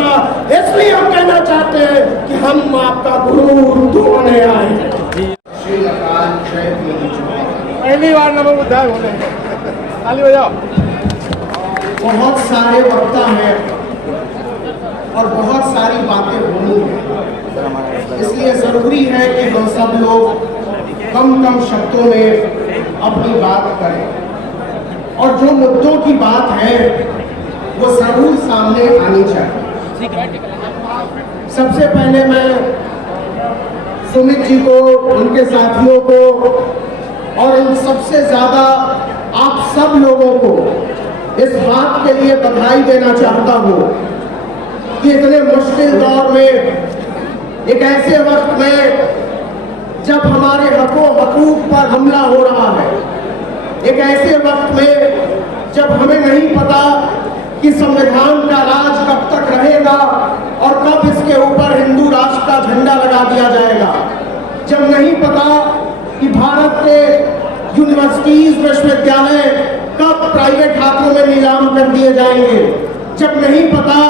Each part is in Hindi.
सकता, इसलिए हम कहना चाहते हैं कि हम आपका गुरु होने आए। पहली बार नमो बुद्धाय बोले, ताली बजाओ। बहुत सारे वक्ता हैं और बहुत सारी बातें होनी है, इसलिए जरूरी है कि हम सब लोग कम कम शब्दों में अपनी बात करें और जो मुद्दों की बात है वो जरूर सामने आनी चाहिए। सबसे पहले मैं सुमित जी को, उनके साथियों को और इन सबसे ज्यादा आप सब लोगों को इस बात के लिए बधाई देना चाहता हूं कि इतने मुश्किल दौर में, एक ऐसे वक्त में जब हमारे हकूक पर हमला हो रहा है, एक ऐसे वक्त में जब हमें नहीं पता कि संविधान का राज कब तक रहेगा और कब इसके ऊपर हिंदू राष्ट्र का झंडा लगा दिया जाएगा, जब नहीं पता कि भारत के यूनिवर्सिटीज, विश्वविद्यालय कब प्राइवेट हाथों में नीलाम कर दिए जाएंगे, जब नहीं पता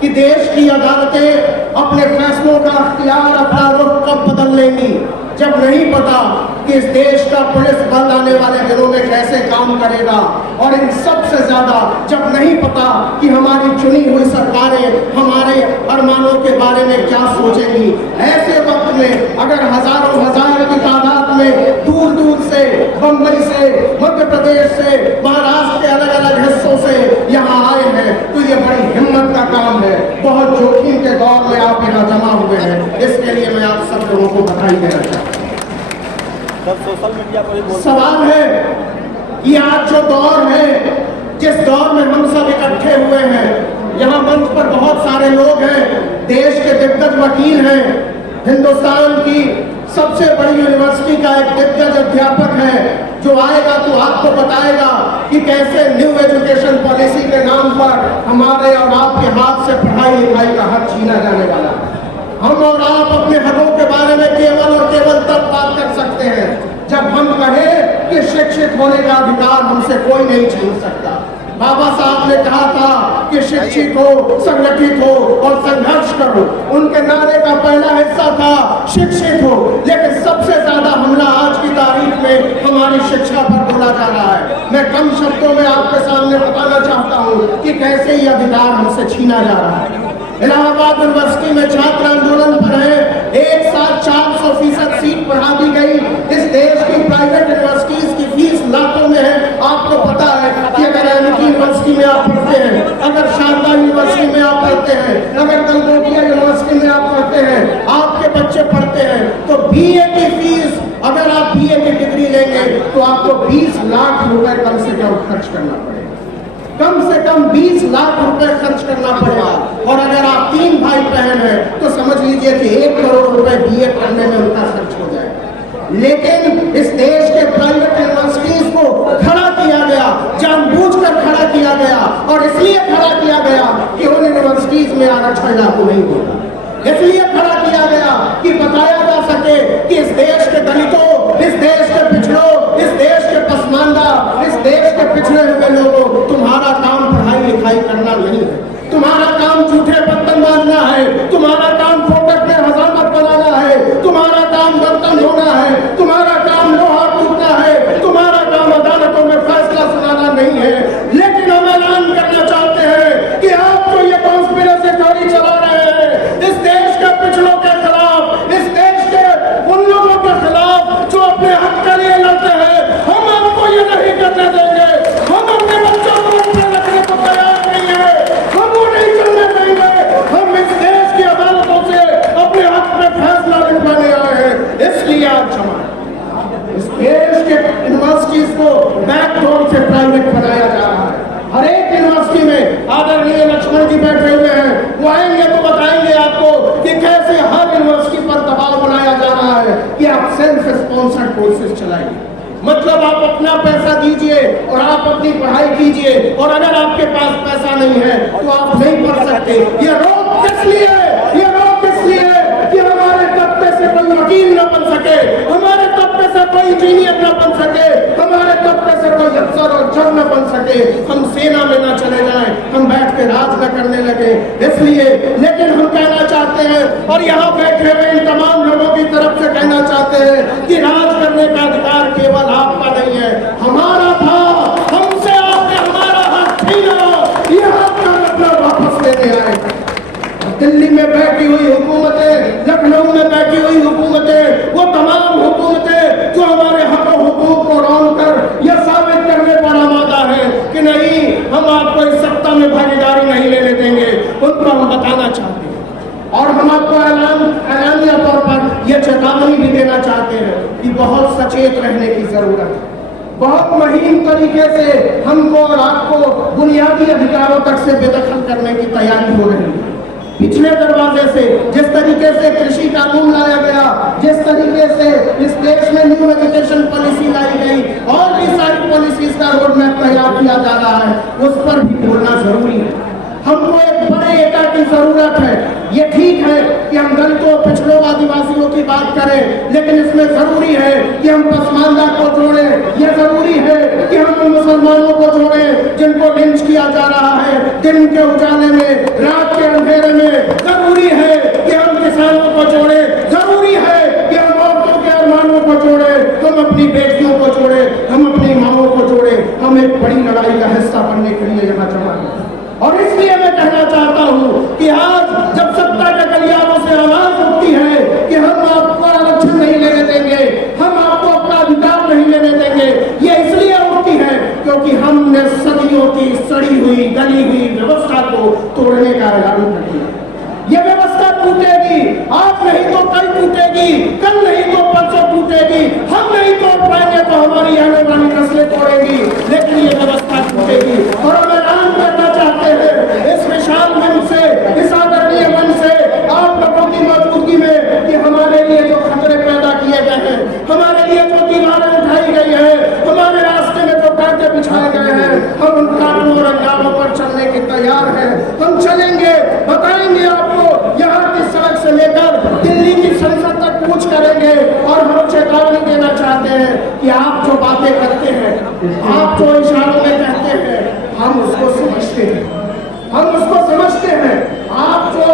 कि देश की अदालतें अपने फैसलों का अख्तियार, अपना रुख कब बदल लेंगी, जब नहीं पता कि इस देश का पुलिस बल आने वाले दिनों में कैसे काम करेगा, और इन सबसे ज्यादा जब नहीं पता कि हमारी चुनी हुई सरकारें हमारे अरमानों के बारे में क्या सोचेंगी, ऐसे वक्त में अगर हजारों हजार की तादाद में दूर दूर से, बंबई से, मध्य प्रदेश से, महाराष्ट्र के अलग अलग हिस्सों से यहाँ आए हैं, तो ये बड़ी हिम्मत का काम है। बहुत जोखिम के दौर में आप यहाँ जमा हुए हैं, इसके लिए मैं आप सब लोगों को बधाई देना चाहता हूँ। सोशल मीडिया पर सवाल है कि आज जो दौर है, जिस दौर में हम सब इकट्ठे हुए हैं, यहाँ मंच पर बहुत सारे लोग हैं, देश के दिग्गज वकील हैं, हिंदुस्तान की सबसे बड़ी यूनिवर्सिटी का एक दिग्गज अध्यापक है, जो आएगा तो आपको बताएगा कि कैसे न्यू एजुकेशन पॉलिसी के नाम पर हमारे और आपके हाथ से पढ़ाई लिखाई का हक छीना जाने वाला है। हम और आप अपने हकों के बारे में केवल और केवल तब बात कर सकते हैं जब हम कहें कि शिक्षित होने का अधिकार हमसे कोई नहीं छीन सकता। बाबा साहब ने कहा था कि शिक्षित हो, संगठित हो और संघर्ष करो। उनके नारे का पहला हिस्सा था शिक्षित हो, लेकिन सबसे ज्यादा हमला आज की तारीख में हमारी शिक्षा पर बोला जा रहा है। मैं कम शब्दों में आपके सामने बताना चाहता हूँ कि कैसे ये अधिकार हमसे छीना जा रहा है। इलाहाबाद यूनिवर्सिटी में छात्र आंदोलन पर है, एक साथ 400% सीट बढ़ा दी गई। इस देश की प्राइवेट यूनिवर्सिटीज की फीस लाखों में है। आपको पता है कि अगर एमटी यूनिवर्सिटी में आप पढ़ते हैं, अगर शारदा यूनिवर्सिटी में आप पढ़ते हैं, अगर गंगोटिया यूनिवर्सिटी में आप पढ़ते हैं, आपके बच्चे पढ़ते हैं, तो बीए की फीस, अगर आप बीए की डिग्री लेंगे तो आपको 20 लाख रुपए कम से कम खर्च करना पड़ेगा। कम से कम 20 लाख रुपए खर्च करना पड़ेगा। और अगर आप 3 भाई बहन हैं तो समझ लीजिए कि 1 करोड़ रुपए बीए पढ़ने में उनका खर्च हो जाएगा। लेकिन इस देश के प्राइवेट यूनिवर्सिटीज को खड़ा किया गया, जानबूझकर खड़ा किया गया, और इसलिए खड़ा किया गया कि उन यूनिवर्सिटीज में आरक्षण लागू नहीं होगा। इसलिए खड़ा किया गया कि बताया जा सके कि इस देश के दलितों, इस देश के पिछड़ों, इस देश के पसमानदा, इस देश के पिछड़े हुए लोगों, तुम्हारा काम पढ़ाई लिखाई करना नहीं है, तुम्हारा काम झूठे बर्तन बांधना है, तुम्हारा काम फोकट में हजामत बनाना है, तुम्हारा काम बर्तन धोना है, तुम्हारा काम लोहा टूटना है, तुम्हारा काम अदालतों में फैसला सुनाना नहीं है। लेकिन हम ऐलान करना चाहते हैं कि आप जो ये कॉन्स्पिरेसी थ्योरी चला रहे हैं इस देश के पिछड़ों के खिलाफ, इस देश के उन लोगों के खिलाफ जो अपने हक के लिए लड़ते हैं, हम आपको ये नहीं करने देंगे। हम अपने बच्चों को ऊपर रखने को तैयार नहीं है, हम वो नहीं चलने देंगे। हम इस देश की अदालतों से अपने हक में फैसला लिखवाने आए हैं। इसलिए आज इस देश के यूनिवर्सिटीज को बैकडोर से प्राइवेट बनाया जा रहा है। हर एक यूनिवर्सिटी में आदरणीय लक्ष्मण जी बैठे हुए हैं, वो आएंगे तो बताएंगे आपको कि कैसे हर यूनिवर्सिटी पर दबाव बनाया जा रहा है कि आप सेल्फ स्पॉन्सर्ड कोर्सेज चलाइए। मतलब आप अपना पैसा दीजिए और आप अपनी पढ़ाई कीजिए, और अगर आपके पास पैसा नहीं है तो आप नहीं पढ़ सकते। ये रोक किस लिए? ये रोक इसलिए कि हमारे तबके से कोई वकील न बन सके, हमारे तबके से से कोई इंजीनियर न बन सके, हमारे तबके से कोई अफसर और जज न बन सके, हम सेना में न चले जाएं, हम बैठ के राज न करने लगे। इसलिए लेकिन हम कहना चाहते हैं और यहाँ बैठे हुए इन तमाम लोगों की तरफ से कहना चाहते हैं कि राज करने का अधिकार केवल आपका नहीं है, हमारा था। हमसे आपने हमारा हक छीना, ये हक का मतलब वापस लेने आए। दिल्ली में बैठी हुई हुकूमतें, लखनऊ में बैठी हुई हुकूमतें, वो तमाम हुकूमतें जो हमारे हक और हुकूक को रौन कर यह साबित करने पर आमादा है कि नहीं, हम आपको इस सत्ता में भागीदारी नहीं लेने देंगे, उनको हम बताना चाहते हैं। और हम आपको ऐलानिया तौर पर यह चेतावनी भी देना चाहते हैं कि बहुत सचेत रहने की जरूरत है। बहुत महीन तरीके से हमको और आपको बुनियादी अधिकारों तक से बेदखल करने की तैयारी हो रही है। पिछले दरवाजे से जिस तरीके से कृषि कानून लाया गया, जिस तरीके से इस देश में न्यू एजुकेशन पॉलिसी लाई गई और भी सारी पॉलिसीज का रोड मैप तैयार किया जा रहा है, उस पर भी बोलना जरूरी है। हमको एक बड़े एकड़ की जरूरत है। ये ठीक है कि हम दलितों, पिछड़ों, आदिवासियों की बात करें, लेकिन इसमें जरूरी है कि हम पसमानदा को जोड़ें। यह जरूरी है कि हम मुसलमानों को जोड़ें जिनको लिंच किया जा रहा है दिन के उजाले में, रात के अंधेरे में। जरूरी है कि हम किसानों को जोड़ें, जरूरी है कि हम औरतों के अरमानों को जोड़ें, हम अपनी बेटियों को जोड़ें, हम अपनी माओं को जोड़ें। हम एक बड़ी लड़ाई का हिस्सा बनने के लिए यहाँ जमा हैं। और इसलिए मैं कहना चाहता हूँ कि आज जब सत्ता के गलियारों से आवाज उठती है कि हम आपको आरक्षण नहीं लेने देंगे, हम आपको अपना अधिकार नहीं लेने देंगे, ये इसलिए उठती है क्योंकि हमने सदियों की सड़ी हुई, गली हुई व्यवस्था को तोड़ने का ऐलान कर दिया। ये व्यवस्था टूटेगी, आज नहीं तो कल टूटेगी, कल नहीं तो परसों टूटेगी। हम नहीं तोड़ पाएंगे तो हमारी आने वाली नस्लें तोड़ेंगी, लेकिन ये व्यवस्था टूटेगी। और हम ऐलान करना चाहते हैं इस विशाल मंच से, इस आदरणीय मंच से, आप लोगों की मौजूदगी में कि हमारे लिए जो खतरे पैदा किए गए हैं, हमारे लिए जो दीवारें उठाई गई है, हमारे रास्ते में जो कांटे बिछाए गए हैं, हम उन कांटों और अंगारों पर चलने के तैयार हैं। हम चलेंगे, बताएंगे आपको, यहाँ की सड़क से लेकर दिल्ली की संसद तक कूच करेंगे। और हम चेतावनी देना चाहते हैं कि आप जो बातें करते हैं, आप जो इशारों में कहते हैं, हम उसको समझते हैं, हम उसको समझते हैं। आप जो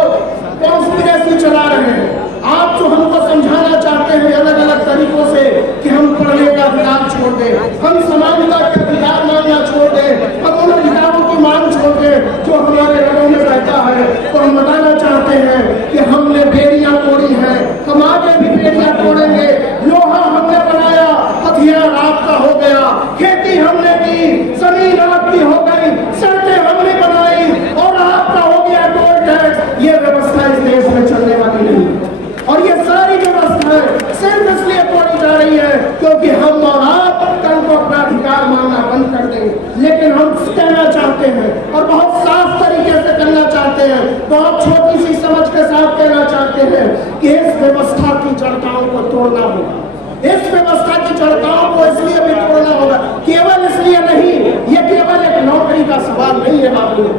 कॉन्स्पिरेसी चला रहे हैं, आप जो हमको समझाना चाहते हैं अलग अलग तरीकों से कि हम पढ़ने का अधिकार छोड़ दें, हम समानता के अधिकार मांगना छोड़ दें, हम उन अधिकारों की मांग छोड़ दें जो हमारे रगों में रहता है, तो हम बताना चाहते हैं कि हमने बेड़ियां तोड़ी हैं, हम आगे भी बेड़ियां तोड़ेंगे। लोहा हमने बनाया, हथियार आपका हो गया, खेती हमने की, जमीन आपकी हो गई, सड़कें हमने बनाई और आपका हो गया टोल टैक्स। ये व्यवस्था इस देश में चलने वाली नहीं है। और ये सारी व्यवस्थाएं सिर्फ इसलिए तोड़ी जा रही है क्योंकि हम और आप कल को अपना अधिकार मांगना बंद कर देंगे। लेकिन हम कहना चाहते हैं और बहुत साफ तरीके से कहना चाहते हैं, बहुत छोटी सी समझ के साथ कहना चाहते हैं कि इस व्यवस्था की जड़ताओं को तोड़ना होगा। इस व्यवस्था की जड़ताओं को इसलिए भी तोड़ना होगा, केवल इसलिए नहीं, ये केवल एक नौकरी का सवाल नहीं है बाबू,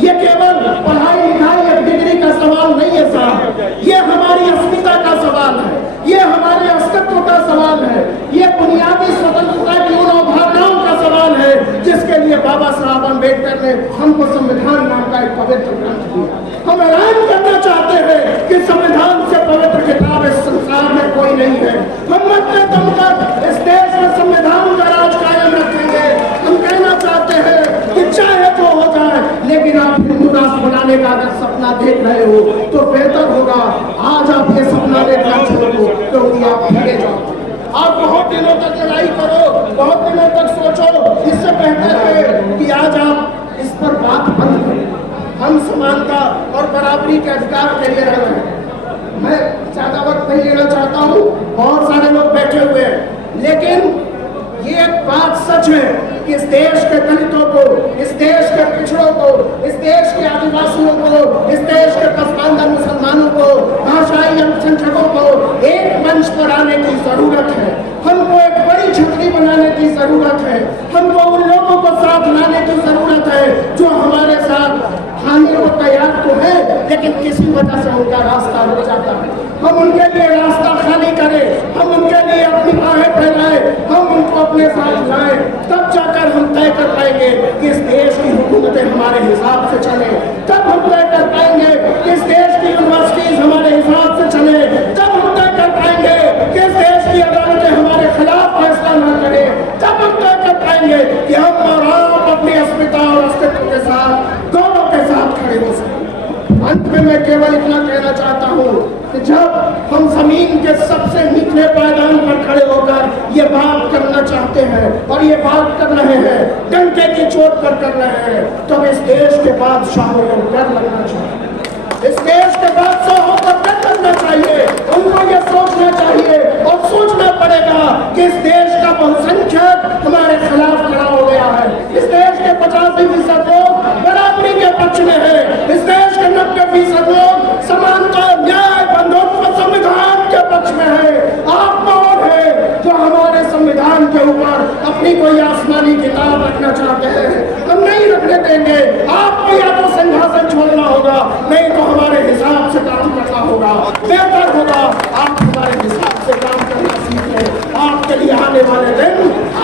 ये केवल पढ़ाई लिखाई एक डिग्री का सवाल नहीं है साहब, ये हमारी अस्मिता का सवाल है, ये हमारे अस्तित्व का सवाल है, ये बुनियादी स्वतंत्रता की उन अवधारणाओं का सवाल है जिसके लिए बाबा साहब अम्बेडकर ने हमको संविधान नाम का एक पवित्र ग्रंथ दिया। हम ऐलान करना चाहते हैं कि संविधान से पवित्र किताब इस संसार में कोई नहीं है। हम मरते दम तक इस देश में संविधान का राज कायम रखेंगे। हम कहना चाहते हैं कि चाहे तो हो जाए, लेकिन आप हिंदू राष्ट्र बनाने का अगर सपना देख रहे हो तो बेहतर होगा आज आप ये सपना देखना छोड़ दो, क्योंकि आप भगे जाओ। आप बहुत दिनों तक लड़ाई करो, बहुत दिनों तक सोचो, इससे बेहतर है कि आज आप इस पर बात बंद करें। हम समानता और बराबरी के अधिकार के लिए रह रहे हैं। मैं ज्यादा वक्त नहीं लेना चाहता हूँ, बहुत सारे लोग बैठे हुए हैं, लेकिन ये एक बात सच है कि इस देश के दलितों को, इस देश के पिछड़ों को, इस देश के आदिवासियों को, इस देश के पसमानदा मुसलमानों को, भाषाई अल्पसंख्यकों को एक मंच पर आने की जरूरत है। हमको एक बड़ी छतरी बनाने की जरूरत है। हमको उन लोगों को साथ लाने की जरूरत है जो हमारे साथ खाने को तैयार तो है, लेकिन किसी वजह से उनका रास्ता रुक जाता है। हम उनके लिए रास्ता खाली करें, हम उनके लिए अपनी बाहें अपने साथ लाएं, तब जाकर हम तय कर पाएंगे कि इस देश की हुकूमतें हमारे हिसाब से चले, तब हम तय कर पाएंगे कि इस देश की यूनिवर्सिटीज हमारे हिसाब से चले, तब हम तय कर पाएंगे कि इस देश की अदालतें हमारे खिलाफ फैसला न करें, तब हम तय कर पाएंगे कि हम और आप अपनी अस्मिता और अस्तित्व के साथ गौरव के साथ खड़े हो सकें। अंत में मैं केवल इतना कहना चाहता हूँ कि जब हम जमीन के सबसे निचले पायदान पर खड़े होकर ये बात करना चाहते हैं और ये बात कर रहे हैं, डंके की चोट पर कर रहे हैं, तब इस देश के बादशाहों को डर लगना चाहिए, इस देश के बादशाहों को डर लगना चाहिए। उनको ये सोचना चाहिए और सोचना पड़ेगा कि इस देश का बहुसंख्यक हमारे खिलाफ खड़ा हो गया है, इस देश के 85% लोग बराबरी के पक्ष में है, इस देश के 90% लोग समानता, न्याय, बंधुत्व, संविधान के पक्ष में है। आप कौन है जो हमारे संविधान के ऊपर अपनी कोई आसमानी किताब रखना चाहते हैं? हम नहीं रखने देंगे। आपको या तो सिंहासन छोड़ना होगा, नहीं तो हमारे हिसाब से काम करना होगा। बेहतर होगा आप हमारे हिसाब से काम करना सीखें। आपके लिए आने वाले दिन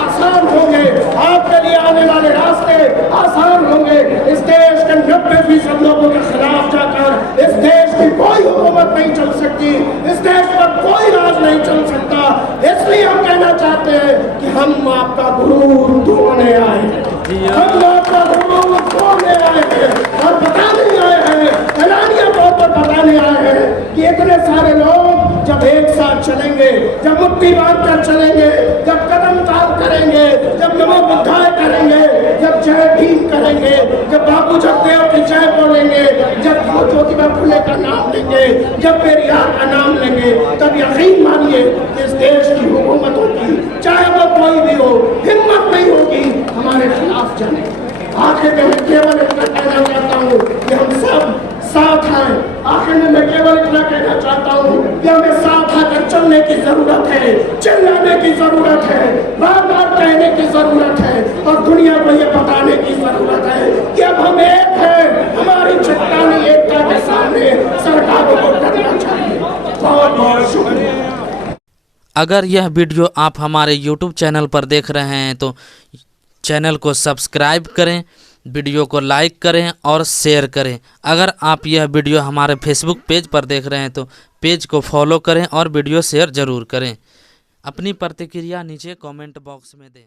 आसान होंगे, आपके लिए आने वाले रास्ते आसान होंगे। इस देश के 90% लोगों के खिलाफ जाकर इस देश की कोई हुकूमत नहीं चल सकती, इस देश पर कोई राज नहीं चल सकता। इसलिए हम कहना चाहते हैं कि हम आपका गुरूर तोड़ने आए हैं, हम आपका गुरूर तोड़ने आए हैं और बताने आए हैं, ऐलानिया तौर पर बताने आए हैं कि इतने सारे लोग जब एक साथ चलेंगे, जब मुट्ठी बांधकर चलेंगे, जब कदम ताल करेंगे, जब नमो बुद्धाय करेंगे, जब जय भीम करेंगे, जब बाबू जगदेव की जय बोलेंगे, जब ज्योतिबा फुले का नाम लेंगे, जब पेरियार का नाम लेंगे, तब यकीन मानिए इस देश की हुकूमतों की, चाहे वो कोई भी हो, हिम्मत नहीं होगी हमारे खिलाफ जाने। आखिर में मैं केवल इतना कहना चाहता हूँ कि हम सब साथ हैं। आखिर में मैं केवल इतना कहना चाहता हूँ कि हमें साथ आकर चलने की जरूरत है, चिल्लाने की जरूरत है, बार बार कहने की जरूरत है और दुनिया को ये बताने की जरूरत है कि अब हम एक हैं। हमारी चट्टानी एकता के सामने सरकारों को डरना चाहिए। बहुत बहुत शुक्रिया। अगर यह वीडियो आप हमारे YouTube चैनल पर देख रहे हैं तो चैनल को सब्सक्राइब करें, वीडियो को लाइक करें और शेयर करें। अगर आप यह वीडियो हमारे फेसबुक पेज पर देख रहे हैं तो पेज को फॉलो करें और वीडियो शेयर ज़रूर करें। अपनी प्रतिक्रिया नीचे कमेंट बॉक्स में दें।